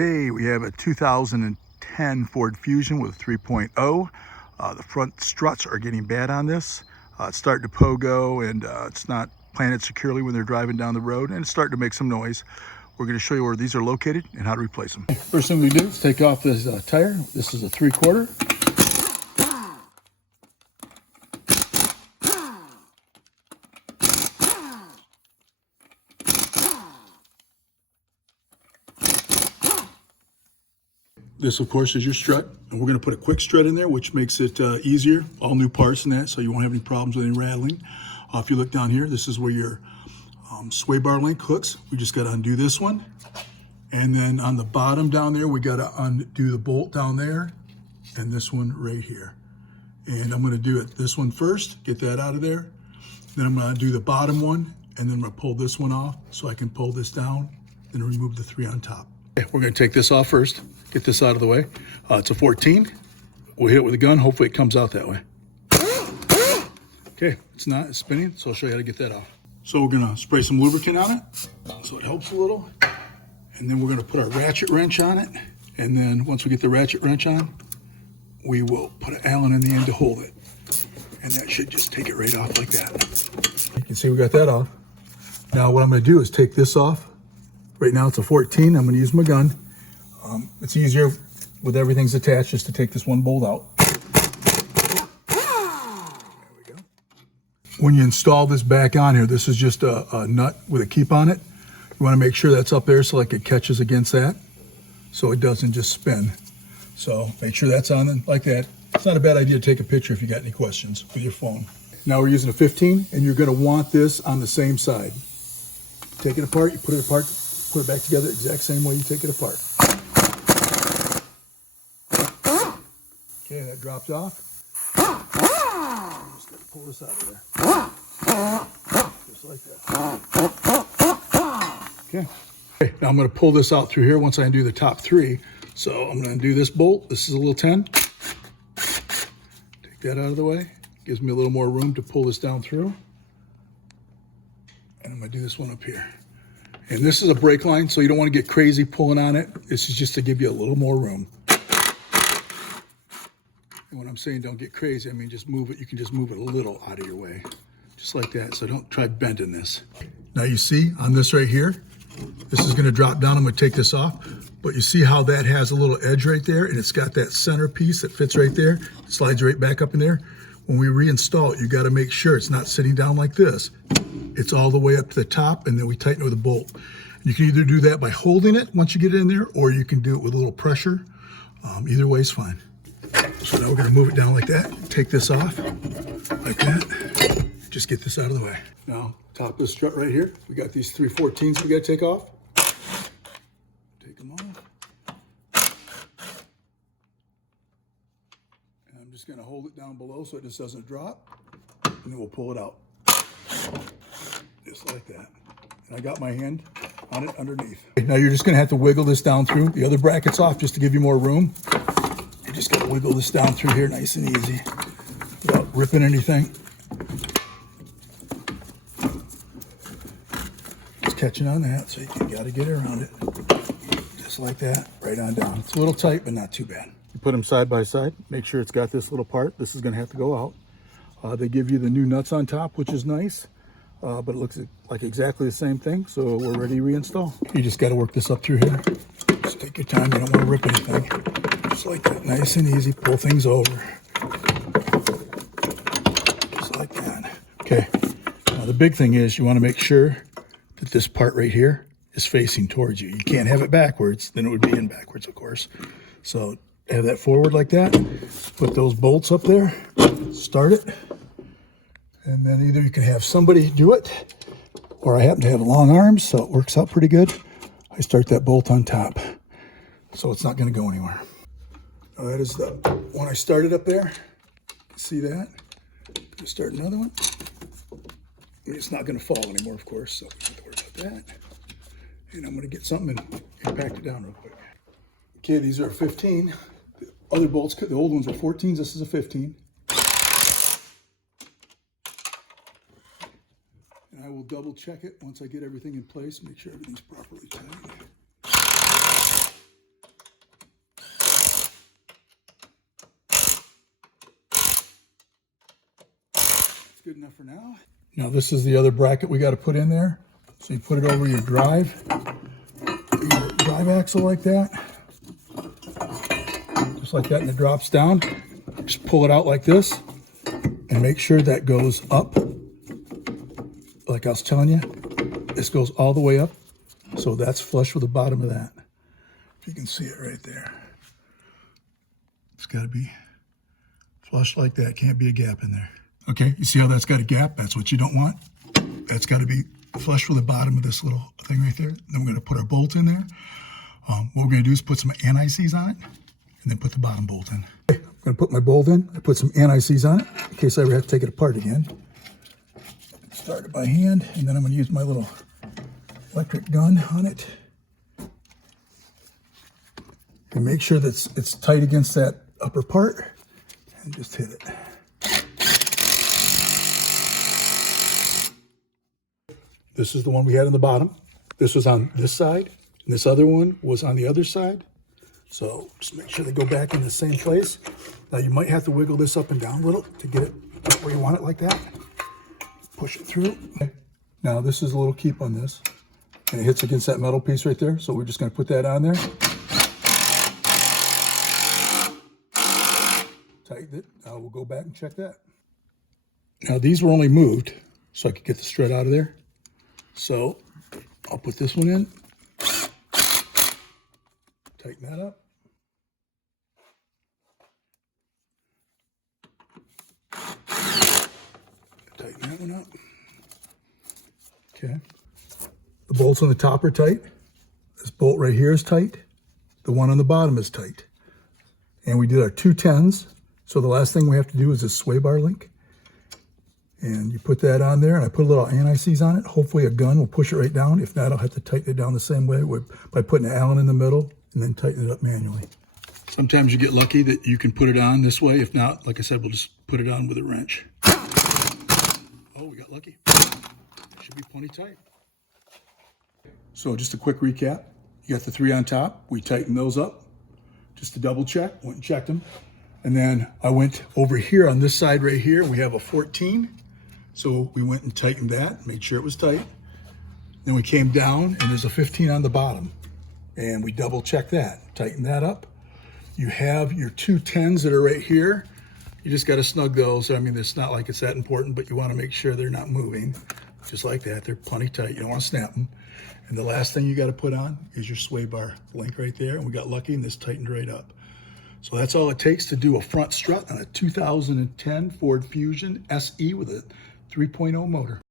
Okay, we have a 2010 Ford Fusion with a 3.0. The front struts are getting bad on this. It's starting to pogo, and it's not planted securely when they're driving down the road, and it's starting to make some noise. We're going to show you where these are located and how to replace them. First thing we do is take off this tire. This is a 3/4. This, of course, is your strut, and we're going to put a quick strut in there, which makes it easier. All new parts in that, so you won't have any problems with any rattling. If you look down here, this is where your sway bar link hooks. We just got to undo this one. And then on the bottom down there, we got to undo the bolt down there and this one right here. And I'm going to do this one first, get that out of there. Then I'm going to do the bottom one, and then I'm going to pull this one off so I can pull this down and remove the 3 on top. Okay, we're going to take this off first, get this out of the way. It's a 14. We'll hit it with a gun. Hopefully it comes out that way. Okay, it's not, it's spinning, so I'll show you how to get that off. So we're going to spray some lubricant on it so it helps a little. And then we're going to put our ratchet wrench on it. And then once we get the ratchet wrench on, we will put an Allen in the end to hold it. And that should just take it right off like that. You can see we got that off. Now what I'm going to do is take this off. Right now it's a 14. I'm going to use my gun. It's easier with everything's attached just to take this one bolt out. There we go. When you install this back on here, this is just a nut with a keep on it. You want to make sure that's up there so like it catches against that, so it doesn't just spin. So make sure that's on like that. It's not a bad idea to take a picture if you got any questions with your phone. Now we're using a 15, and you're going to want this on the same side. Take it apart, you put it apart, put it back together exact same way you take it apart. Okay, that drops off. Just got to pull this out of there. Just like that. Okay, now I'm going to pull this out through here once I undo the top 3. So I'm going to undo this bolt. This is a little 10. Take that out of the way. Gives me a little more room to pull this down through. And I'm going to do this one up here. And this is a brake line, so you don't want to get crazy pulling on it. This is just to give you a little more room. And when I'm saying don't get crazy, I mean just move it. You can just move it a little out of your way. Just like that. So don't try bending this. Now you see on this right here, this is going to drop down. I'm going to take this off. But you see how that has a little edge right there, and it's got that center piece that fits right there. It slides right back up in there. When we reinstall it, you got to make sure it's not sitting down like this. It's all the way up to the top, and then we tighten it with a bolt. You can either do that by holding it once you get it in there, or you can do it with a little pressure. Either way is fine. So now we're going to move it down like that. Take this off like that. Just get this out of the way. Now, top of the strut right here, we got these 3/14s we got to take off. Take them off. And I'm just going to hold it down below so it just doesn't drop. And then we'll pull it out. Just like that. And I got my hand on it underneath. Now you're just going to have to wiggle this down through. The other bracket's off just to give you more room. You just got to wiggle this down through here nice and easy without ripping anything. Just catching on that, so you got to get around it. Just like that, right on down. It's a little tight, but not too bad. You put them side by side. Make sure it's got this little part. This is going to have to go out. They give you the new nuts on top, which is nice. But it looks like exactly the same thing, so we're ready to reinstall. You just got to work this up through here. Just take your time. You don't want to rip anything. Just like that, nice and easy. Pull things over. Just like that. Okay. Now the big thing is you want to make sure that this part right here is facing towards you. You can't have it backwards, then it would be in backwards, of course. So have that forward like that. Put those bolts up there. Start it. And then either you can have somebody do it, or I happen to have long arms, so it works out pretty good. I start that bolt on top, so it's not going to go anywhere. Now that is the one I started up there. See that? Just start another one. It's not going to fall anymore, of course, so we don't have to worry about that. And I'm going to get something and pack it down real quick. Okay, these are 15. The other bolts, the old ones were 14s. This is a 15. And I will double check it once I get everything in place, make sure everything's properly tight. enough for now. Now this is the other bracket we got to put in there. So you put it over your drive axle like that. Just like that, and it drops down. Just pull it out like this and make sure that goes up. Like I was telling you, this goes all the way up. So that's flush with the bottom of that. If you can see it right there. It's got to be flush like that. Can't be a gap in there. Okay, you see how that's got a gap? That's what you don't want. That's got to be flush with the bottom of this little thing right there. Then we're going to put our bolt in there. What we're going to do is put some anti-seize on it and then put the bottom bolt in. Okay, I'm going to put my bolt in. I put some anti-seize on it in case I ever have to take it apart again. Start it by hand, and then I'm going to use my little electric gun on it. And make sure that it's tight against that upper part and just hit it. This is the one we had on the bottom. This was on this side, and this other one was on the other side. So just make sure they go back in the same place. Now you might have to wiggle this up and down a little to get it where you want it like that. Push it through. Okay. Now this is a little keep on this, and it hits against that metal piece right there. So we're just going to put that on there. Tighten it. Now we'll go back and check that. Now these were only moved so I could get the strut out of there. So I'll put this one in. Tighten that up. Tighten that one up. Okay. The bolts on the top are tight. This bolt right here is tight. The one on the bottom is tight. And we did our 2 10s. So the last thing we have to do is this sway bar link. And you put that on there, and I put a little anti-seize on it. Hopefully a gun will push it right down. If not, I'll have to tighten it down the same way by putting an Allen in the middle and then tighten it up manually. Sometimes you get lucky that you can put it on this way. If not, like I said, we'll just put it on with a wrench. Oh, we got lucky. Should be plenty tight. So just a quick recap. You got the 3 on top. We tightened those up just to double check. Went and checked them. And then I went over here on this side right here. We have a 14. So we went and tightened that, made sure it was tight. Then we came down and there's a 15 on the bottom. And we double checked that, tighten that up. You have your 2 10s that are right here. You just got to snug those. I mean, it's not like it's that important, but you want to make sure they're not moving. Just like that, they're plenty tight. You don't want to snap them. And the last thing you got to put on is your sway bar link right there. And we got lucky and this tightened right up. So that's all it takes to do a front strut on a 2010 Ford Fusion SE with a 3.0 motor.